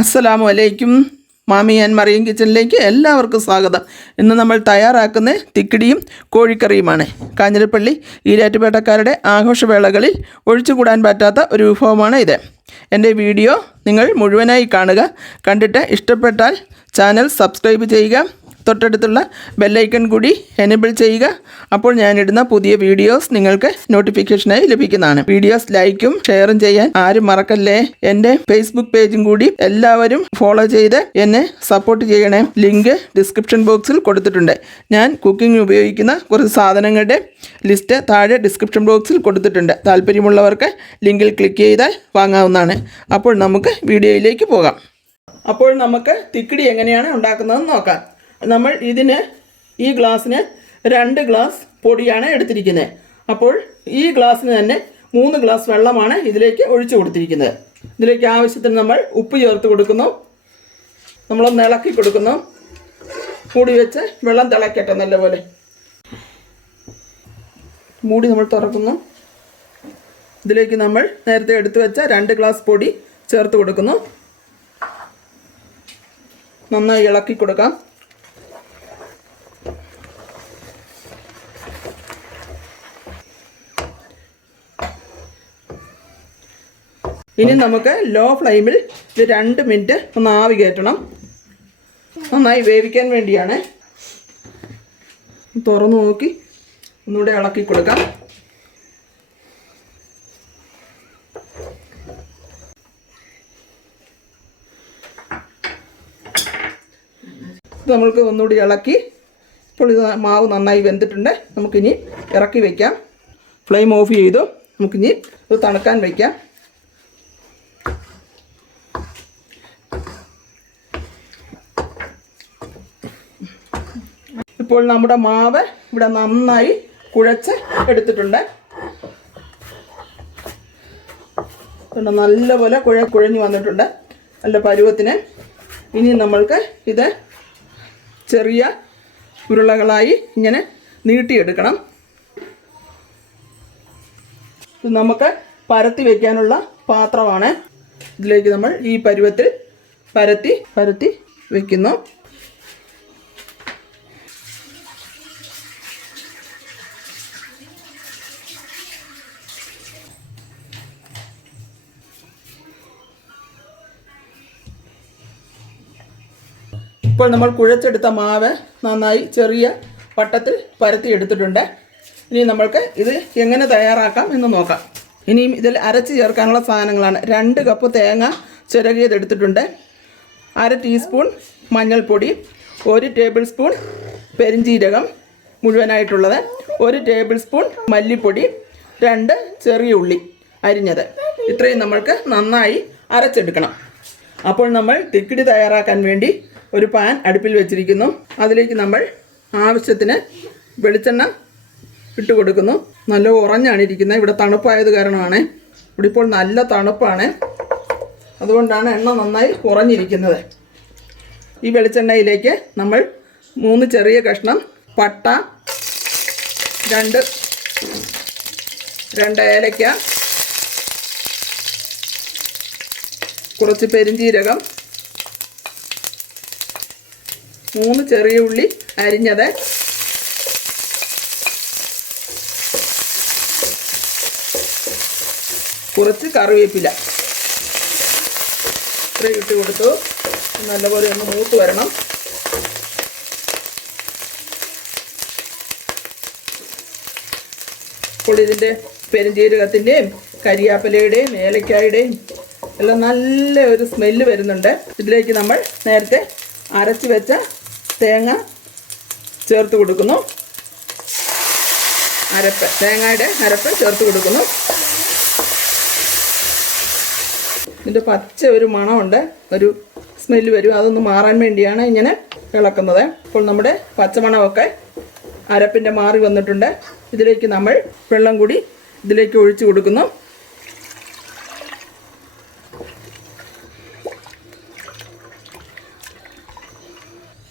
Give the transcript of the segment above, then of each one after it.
അസ്സലാമു അലൈക്കും. മാമി ആൻഡ് മറിയം കിച്ചണിലേക്ക് എല്ലാവർക്കും സ്വാഗതം. ഇന്ന് നമ്മൾ തയ്യാറാക്കുന്ന തിക്കിടിയും കോഴിക്കറിയുമാണ്. കാഞ്ഞിരപ്പള്ളി ഈരാറ്റുപേട്ടക്കാരുടെ ആഘോഷവേളകളിൽ ഒഴിച്ചുകൂടാൻ പറ്റാത്ത ഒരു വിഭവമാണ് ഇത്. എൻ്റെ വീഡിയോ നിങ്ങൾ മുഴുവനായി കാണുക. കണ്ടിട്ട് ഇഷ്ടപ്പെട്ടാൽ ചാനൽ സബ്സ്ക്രൈബ് ചെയ്യുക. തൊട്ടടുത്തുള്ള ബെല്ലൈക്കൺ കൂടി എനേബിൾ ചെയ്യുക. അപ്പോൾ ഞാനിടുന്ന പുതിയ വീഡിയോസ് നിങ്ങൾക്ക് നോട്ടിഫിക്കേഷനായി ലഭിക്കുന്നതാണ്. വീഡിയോസ് ലൈക്കും ഷെയറും ചെയ്യാൻ ആരും മറക്കല്ലേ. എൻ്റെ ഫേസ്ബുക്ക് പേജും കൂടി എല്ലാവരും ഫോളോ ചെയ്ത് എന്നെ സപ്പോർട്ട് ചെയ്യണേ. ലിങ്ക് ഡിസ്ക്രിപ്ഷൻ ബോക്സിൽ കൊടുത്തിട്ടുണ്ട്. ഞാൻ കുക്കിംഗ് ഉപയോഗിക്കുന്ന കുറച്ച് സാധനങ്ങളുടെ ലിസ്റ്റ് താഴെ ഡിസ്ക്രിപ്ഷൻ ബോക്സിൽ കൊടുത്തിട്ടുണ്ട്. താല്പര്യമുള്ളവർക്ക് ലിങ്കിൽ ക്ലിക്ക് ചെയ്താൽ വാങ്ങാവുന്നതാണ്. അപ്പോൾ നമുക്ക് വീഡിയോയിലേക്ക് പോകാം. അപ്പോൾ നമുക്ക് തിക്കിടി എങ്ങനെയാണ് ഉണ്ടാക്കുന്നതെന്ന് നോക്കാം. നമ്മൾ ഈ ഗ്ലാസ്സിന് 2 ഗ്ലാസ് പൊടിയാണ് എടുത്തിരിക്കുന്നത്. അപ്പോൾ ഈ ഗ്ലാസ്സിന് തന്നെ 3 ഗ്ലാസ് വെള്ളമാണ് ഇതിലേക്ക് ഒഴിച്ചു കൊടുത്തിരിക്കുന്നത്. ഇതിലേക്ക് ആവശ്യത്തിന് നമ്മൾ ഉപ്പ് ചേർത്ത് കൊടുക്കുന്നു. നമ്മളൊന്ന് ഇളക്കി കൊടുക്കുന്നു. മൂടി വെച്ച് വെള്ളം തിളയ്ക്കട്ടെ. നല്ലപോലെ മൂടി നമ്മൾ തുറക്കുന്നു. ഇതിലേക്ക് നമ്മൾ നേരത്തെ എടുത്തു വെച്ച 2 ഗ്ലാസ് പൊടി ചേർത്ത് കൊടുക്കുന്നു. നന്നായി ഇളക്കി കൊടുക്കാം. ഇനി നമുക്ക് ലോ ഫ്ലെയിമിൽ ഇത് 2 മിനിറ്റ് ഒന്ന് ആവി കയറ്റണം. നന്നായി വേവിക്കാൻ വേണ്ടിയാണ്. തുറന്നു നോക്കി ഒന്നുകൂടെ ഇളക്കി കൊടുക്കാം. നമ്മൾക്ക് ഒന്നുകൂടി ഇളക്കി. ഇപ്പോൾ ഇത് മാവ് നന്നായി വെന്തിട്ടുണ്ട്. നമുക്കിനി ഇറക്കി വയ്ക്കാം. ഫ്ലെയിം ഓഫ് ചെയ്തു. നമുക്കിനി ഇത് തണുക്കാൻ വയ്ക്കാം. ഇപ്പോൾ നമ്മുടെ മാവ് ഇവിടെ നന്നായി കുഴച്ച് എടുത്തിട്ടുണ്ട്. പിന്നെ നല്ലപോലെ കുഴഞ്ഞു വന്നിട്ടുണ്ട്, നല്ല പരുവത്തിന്. ഇനി നമ്മൾക്ക് ഇത് ചെറിയ ഉരുളകളായി ഇങ്ങനെ നീട്ടിയെടുക്കണം. ഇത് നമുക്ക് പരത്തി വയ്ക്കാനുള്ള പാത്രമാണ്. ഇതിലേക്ക് നമ്മൾ ഈ പരുവത്തിൽ പരത്തി വയ്ക്കുന്നു. ഇപ്പോൾ നമ്മൾ കുഴച്ചെടുത്ത മാവ് നന്നായി ചെറിയ വട്ടത്തിൽ പരത്തി എടുത്തിട്ടുണ്ട്. ഇനി നമ്മൾക്ക് ഇത് എങ്ങനെ തയ്യാറാക്കാം എന്ന് നോക്കാം. ഇനിയും ഇതിൽ അരച്ച് ചേർക്കാനുള്ള സാധനങ്ങളാണ്. 2 കപ്പ് തേങ്ങ ചിരകിയതെടുത്തിട്ടുണ്ട്, 1/2 ടീസ്പൂൺ മഞ്ഞൾപ്പൊടി, 1 ടേബിൾ സ്പൂൺ പെരിഞ്ജീരകം മുഴുവനായിട്ടുള്ളത്, 1 ടേബിൾ സ്പൂൺ മല്ലിപ്പൊടി, 2 ചെറിയ ഉള്ളി അരിഞ്ഞത്. ഇത്രയും നമ്മൾക്ക് നന്നായി അരച്ചെടുക്കണം. അപ്പോൾ നമ്മൾ തിക്കിടി തയ്യാറാക്കാൻ വേണ്ടി ഒരു പാൻ അടുപ്പിൽ വെച്ചിരിക്കുന്നു. അതിലേക്ക് നമ്മൾ ആവശ്യത്തിന് വെളിച്ചെണ്ണ ഇട്ട് കൊടുക്കുന്നു. നല്ല ഉറഞ്ഞാണ് ഇരിക്കുന്നത്. ഇവിടെ തണുപ്പായത് കാരണമാണ്. ഇവിടെ ഇപ്പോൾ നല്ല തണുപ്പാണ്, അതുകൊണ്ടാണ് എണ്ണ നന്നായി ഉറഞ്ഞിരിക്കുന്നത്. ഈ വെളിച്ചെണ്ണയിലേക്ക് നമ്മൾ 3 ചെറിയ കഷ്ണം പട്ട, 2 ഏലക്ക, കുറച്ച് പെരിഞ്ജീരകം, 3 ചെറിയ ഉള്ളി അരിഞ്ഞത്, കുറച്ച് കറിവേപ്പില ഇത്രയും ഇട്ട് കൊടുത്തു. നല്ലപോലെ ഒന്ന് മൂത്ത് വരണം. ഇപ്പോൾ ഇതിൻ്റെ പെരിഞ്ജീരകത്തിൻ്റെയും കരിയാപ്പിലയുടെയും ഏലക്കായുടെയും എല്ലാം നല്ല ഒരു സ്മെല്ല് വരുന്നുണ്ട്. ഇതിലേക്ക് നമ്മൾ നേരത്തെ അരച്ച് വെച്ച തേങ്ങ ചേർത്ത് കൊടുക്കുന്നു. തേങ്ങയുടെ അരപ്പ് ചേർത്ത് കൊടുക്കുന്നു. ഇതിൻ്റെ പച്ച ഒരു മണമുണ്ട്, ഒരു സ്മെല്ല് വരും. അതൊന്ന് മാറാൻ വേണ്ടിയാണ് ഇങ്ങനെ ഇളക്കുന്നത്. ഇപ്പോൾ നമ്മുടെ പച്ചമണമൊക്കെ അരപ്പിൻ്റെ മാറി വന്നിട്ടുണ്ട്. ഇതിലേക്ക് നമ്മൾ വെള്ളം കൂടി ഇതിലേക്ക് ഒഴിച്ച് കൊടുക്കുന്നു.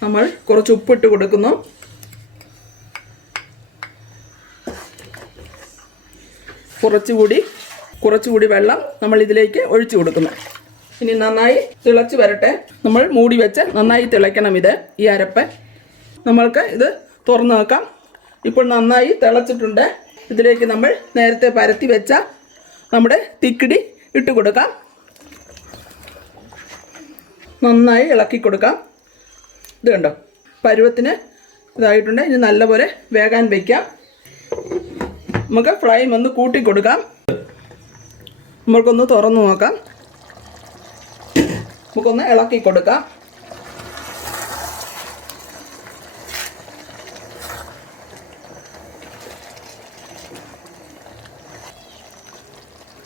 നമ്മൾ കുറച്ച് ഉപ്പിട്ട് കൊടുക്കുന്നു. കുറച്ചുകൂടി വെള്ളം നമ്മൾ ഇതിലേക്ക് ഒഴിച്ചു കൊടുക്കുന്നു. ഇനി നന്നായി തിളച്ച് വരട്ടെ. നമ്മൾ മൂടി വെച്ച് നന്നായി തിളയ്ക്കണം ഇത്, ഈ അരപ്പ്. നമ്മൾക്ക് ഇത് തുറന്ന് നോക്കാം. ഇപ്പോൾ നന്നായി തിളച്ചിട്ടുണ്ട്. ഇതിലേക്ക് നമ്മൾ നേരത്തെ പരത്തി വെച്ച നമ്മുടെ തിക്കിടി ഇട്ട് കൊടുക്കാം. നന്നായി ഇളക്കി കൊടുക്കാം. ഇത് കണ്ടോ, പരുവത്തിന് ഇതായിട്ടുണ്ട്. ഇനി നല്ലപോലെ വേകാൻ വയ്ക്കാം. നമുക്ക് ഫ്ലെയിം ഒന്ന് കൂട്ടി കൊടുക്കാം. നമ്മൾക്കൊന്ന് തുറന്ന് നോക്കാം. നമുക്കൊന്ന് ഇളക്കി കൊടുക്കാം.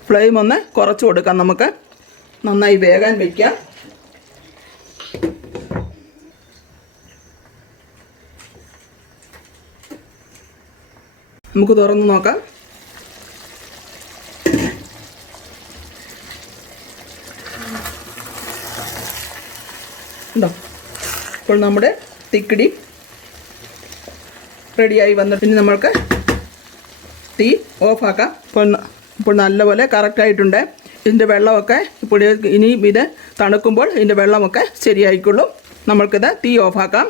ഫ്ലെയിം ഒന്ന് കുറച്ച് കൊടുക്കാം. നമുക്ക് നന്നായി വേകാൻ വയ്ക്കാം. നമുക്ക് തുറന്ന് നോക്കാം. ഉണ്ടോ, ഇപ്പോൾ നമ്മുടെ തിക്കിടി റെഡിയായി വന്നിട്ട് ഇനി നമ്മൾക്ക് തീ ഓഫാക്കാം. ഇപ്പോൾ നല്ലപോലെ കറക്റ്റായിട്ടുണ്ട്. ഇതിൻ്റെ വെള്ളമൊക്കെ ഇപ്പോൾ ഇനി ഇത് തണുക്കുമ്പോൾ ഇതിൻ്റെ വെള്ളമൊക്കെ ശരിയായിക്കൊള്ളും. നമ്മൾക്കിത് തീ ഓഫാക്കാം.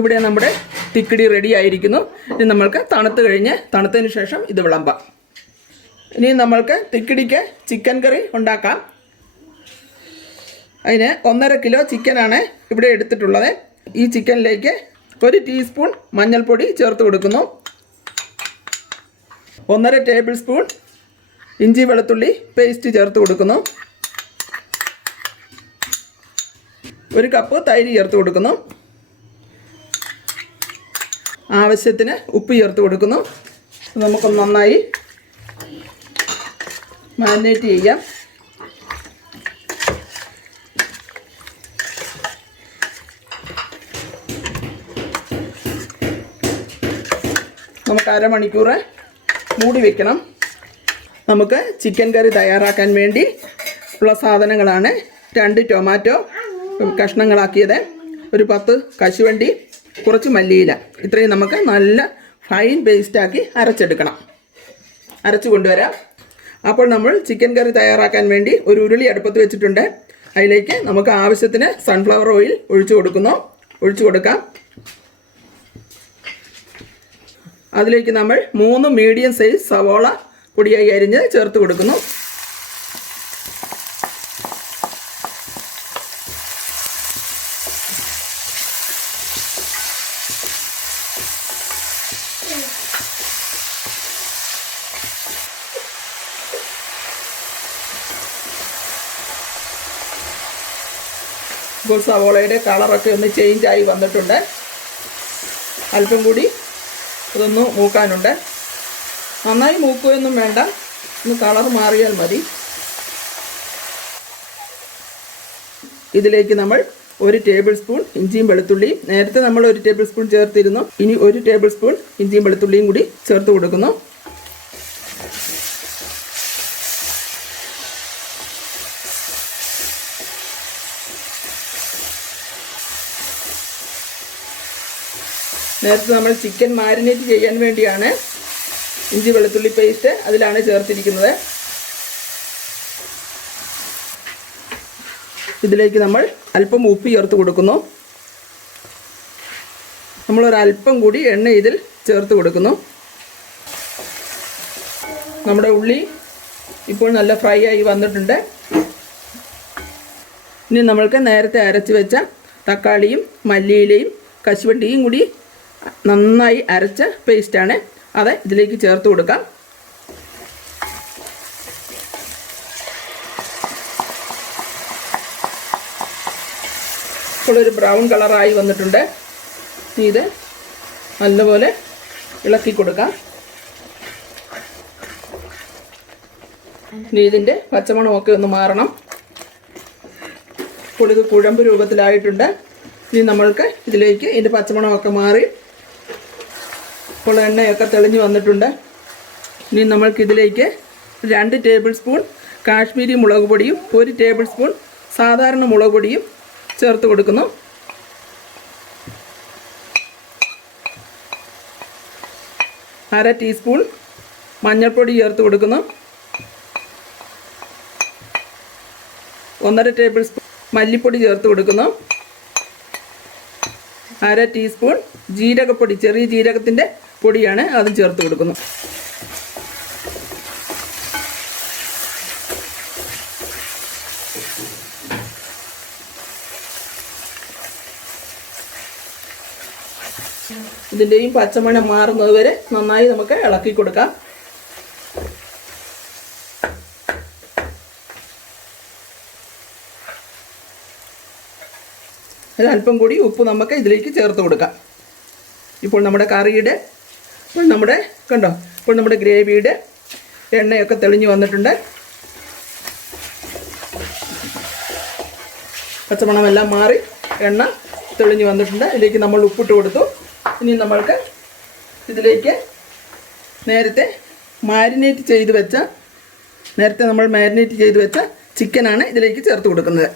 ഇവിടെ നമ്മുടെ തിക്കിടി റെഡി ആയിരിക്കുന്നു. ഇനി നമ്മൾക്ക് തണുത്തതിന് ശേഷം ഇത് വിളമ്പാം. ഇനി നമ്മൾക്ക് തിക്കിടിക്ക് ചിക്കൻ കറി ഉണ്ടാക്കാം. അതിന് 1.5 കിലോ ചിക്കനാണ് ഇവിടെ എടുത്തിട്ടുള്ളത്. ഈ ചിക്കനിലേക്ക് 1 ടീസ്പൂൺ മഞ്ഞൾപ്പൊടി ചേർത്ത് കൊടുക്കുന്നു. 1.5 ടേബിൾ സ്പൂൺ ഇഞ്ചി വെളുത്തുള്ളി പേസ്റ്റ് ചേർത്ത് കൊടുക്കുന്നു. 1 കപ്പ് തൈര് ചേർത്ത് കൊടുക്കുന്നു. ആവശ്യത്തിന് ഉപ്പ് ചേർത്ത് കൊടുക്കുന്നു. നമുക്കൊന്ന് നന്നായി മാരിനേറ്റ് ചെയ്യാം. നമുക്ക് അരമണിക്കൂർ മൂടി വയ്ക്കണം. നമുക്ക് ചിക്കൻ കറി തയ്യാറാക്കാൻ വേണ്ടി ഉള്ള സാധനങ്ങളാണ്: 2 ടൊമാറ്റോ കഷ്ണങ്ങളാക്കിയത്, 10 കശുവണ്ടി, കുറച്ച് മല്ലിയില. ഇത്രയും നമുക്ക് നല്ല ഫൈൻ പേസ്റ്റാക്കി അരച്ചെടുക്കണം. അരച്ചു കൊണ്ടുവരാം. അപ്പോൾ നമ്മൾ ചിക്കൻ കറി തയ്യാറാക്കാൻ വേണ്ടി ഒരു ഉരുളി അടുപ്പത്ത് വെച്ചിട്ടുണ്ട്. അതിലേക്ക് നമുക്ക് ആവശ്യത്തിന് സൺഫ്ലവർ ഓയിൽ ഒഴിച്ചു കൊടുക്കാം. അതിലേക്ക് നമ്മൾ 3 മീഡിയം സൈസ് സവോള പൊടിയായി അരിഞ്ഞ് ചേർത്ത് കൊടുക്കുന്നു. ഇപ്പോൾ സവോളയുടെ കളറൊക്കെ ഒന്ന് ചേഞ്ചായി വന്നിട്ടുണ്ട്. അല്പം കൂടി ഇതൊന്ന് മൂക്കാനുണ്ട്. നന്നായി മൂക്കുകയൊന്നും വേണ്ട, ഒന്ന് കളർ മാറിയാൽ മതി. ഇതിലേക്ക് നമ്മൾ 1 ടേബിൾ സ്പൂൺ ഇഞ്ചിയും വെളുത്തുള്ളിയും, നേരത്തെ നമ്മൾ 1 ടേബിൾ സ്പൂൺ ചേർത്തിരുന്നു. ഇനി 1 ടേബിൾ സ്പൂൺ ഇഞ്ചിയും വെളുത്തുള്ളിയും കൂടി ചേർത്ത് കൊടുക്കുന്നു. നേരത്തെ നമ്മൾ ചിക്കൻ മാരിനേറ്റ് ചെയ്യാൻ വേണ്ടിയാണ് ഇഞ്ചി വെളുത്തുള്ളി പേസ്റ്റ് അതിലാണ് ചേർത്തിരിക്കുന്നത്. ഇതിലേക്ക് നമ്മൾ അല്പം ഉപ്പ് ചേർത്ത് കൊടുക്കുന്നു. നമ്മളൊരല്പം കൂടി എണ്ണ ഇതിൽ ചേർത്ത് കൊടുക്കുന്നു. നമ്മുടെ ഉള്ളി ഇപ്പോൾ നല്ല ഫ്രൈ ആയി വന്നിട്ടുണ്ട്. ഇനി നമ്മൾക്ക് നേരത്തെ അരച്ച് വെച്ച തക്കാളിയും മല്ലിയിലയും കശുവണ്ടിയും കൂടി നന്നായി അരച്ച പേസ്റ്റാണ്, അത് ഇതിലേക്ക് ചേർത്ത് കൊടുക്കാം. ഇപ്പോൾ ഒരു ബ്രൗൺ കളറായി വന്നിട്ടുണ്ട്. ഇത് നല്ലപോലെ ഇളക്കി കൊടുക്കാം. ഇനി ഇതിൻ്റെ പച്ചമണമൊക്കെ ഒന്ന് മാറണം. ഇപ്പോൾ ഇത് കുഴമ്പ് രൂപത്തിലായിട്ടുണ്ട്. ഇനി നമ്മൾക്ക് ഇതിലേക്ക് ഇതിൻ്റെ പച്ചമണമൊക്കെ മാറി ഇപ്പോൾ എണ്ണയൊക്കെ തെളിഞ്ഞ് വന്നിട്ടുണ്ട്. ഇനി നമ്മൾക്കിതിലേക്ക് 2 ടേബിൾ സ്പൂൺ കാശ്മീരി മുളക് പൊടിയും 1 ടേബിൾ സ്പൂൺ സാധാരണ മുളക് പൊടിയും ചേർത്ത് കൊടുക്കുന്നു. അര ടീസ്പൂൺ മഞ്ഞൾപ്പൊടി ചേർത്ത് കൊടുക്കുന്നു. 1.5 ടേബിൾ സ്പൂൺ മല്ലിപ്പൊടി ചേർത്ത് കൊടുക്കുന്നു. 1/2 ടീസ്പൂൺ ജീരകപ്പൊടി, ചെറിയ ജീരകത്തിൻ്റെ പൊടിയാണ്, അതും ചേർത്ത് കൊടുക്കുന്നു. ഇതിൻ്റെയും പച്ചമണം മാറുന്നത് വരെ നന്നായി നമുക്ക് ഇളക്കി കൊടുക്കാം. ഒരല്പം കൂടി ഉപ്പ് നമുക്ക് ഇതിലേക്ക് ചേർത്ത് കൊടുക്കാം. ഇപ്പോൾ നമ്മുടെ കറിയുടെ ഇപ്പോൾ നമ്മുടെ ഗ്രേവിയുടെ എണ്ണയൊക്കെ തെളിഞ്ഞു വന്നിട്ടുണ്ട്. പച്ചമണമെല്ലാം മാറി എണ്ണ തെളിഞ്ഞു വന്നിട്ടുണ്ട്. ഇതിലേക്ക് നമ്മൾ ഉപ്പിട്ട് കൊടുത്തു. ഇനി നമ്മൾക്ക് ഇതിലേക്ക് നേരത്തെ നമ്മൾ മാരിനേറ്റ് ചെയ്ത് വെച്ച ചിക്കനാണ് ഇതിലേക്ക് ചേർത്ത് കൊടുക്കുന്നത്.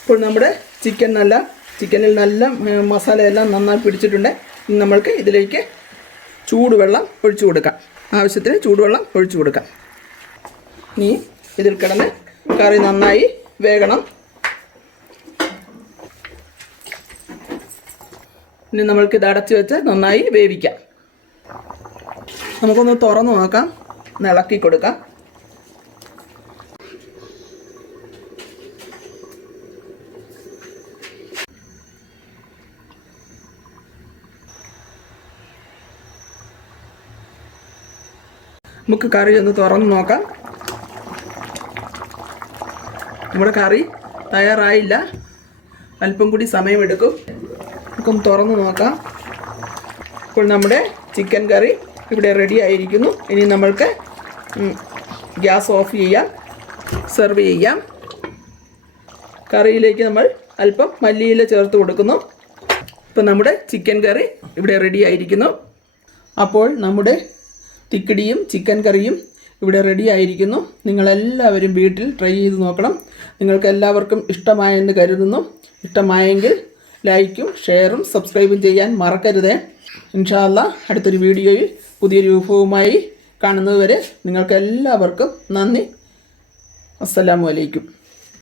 ഇപ്പോൾ നമ്മുടെ ചിക്കനിൽ നല്ല മസാലയെല്ലാം നന്നായി പിടിച്ചിട്ടുണ്ട്. ഇനി നമ്മൾക്ക് ഇതിലേക്ക് ചൂടുവെള്ളം ഒഴിച്ചു കൊടുക്കാം. ആവശ്യത്തിന് ചൂടുവെള്ളം ഒഴിച്ചു കൊടുക്കാം. ഇനി ഇതിൽ കിടന്ന് കറി നന്നായി വേകണം. ഇനി നമ്മൾക്ക് ഇത് അടച്ച് വെച്ച് നന്നായി വേവിക്കാം. നമുക്കൊന്ന് തുറന്ന് നോക്കാം, ഒന്ന് ഇളക്കി കൊടുക്കാം. നമുക്ക് കറി ഒന്ന് തുറന്ന് നോക്കാം. നമ്മുടെ കറി തയ്യാറായില്ല, അല്പം കൂടി സമയമെടുക്കും. നമുക്കൊന്ന് തുറന്ന് നോക്കാം. ഇപ്പോൾ നമ്മുടെ ചിക്കൻ കറി ഇവിടെ റെഡി ആയിരിക്കുന്നു. ഇനി നമ്മൾക്ക് ഗ്യാസ് ഓഫ് ചെയ്യാം, സെർവ് ചെയ്യാം. കറിയിലേക്ക് നമ്മൾ അല്പം മല്ലിയില ചേർത്ത് കൊടുക്കുന്നു. ഇപ്പോൾ നമ്മുടെ ചിക്കൻ കറി ഇവിടെ റെഡി ആയിരിക്കുന്നു. അപ്പോൾ നമ്മുടെ തിക്കടിയും ചിക്കൻ കറിയും ഇവിടെ റെഡി ആയിരിക്കുന്നു. നിങ്ങളെല്ലാവരും വീട്ടിൽ ട്രൈ ചെയ്ത് നോക്കണം. നിങ്ങൾക്ക് എല്ലാവർക്കും ഇഷ്ടമായെന്ന് കരുതുന്നു. ഇഷ്ടമായെങ്കിൽ ലൈക്കും ഷെയറും സബ്സ്ക്രൈബും ചെയ്യാൻ മറക്കരുതേ. ഇൻഷാ അല്ലാഹ് അടുത്തൊരു വീഡിയോയിൽ പുതിയൊരു വിഭവവുമായി കാണുന്നതുവരെ നിങ്ങൾക്ക് എല്ലാവർക്കും നന്ദി. അസ്സലാമു അലൈക്കും.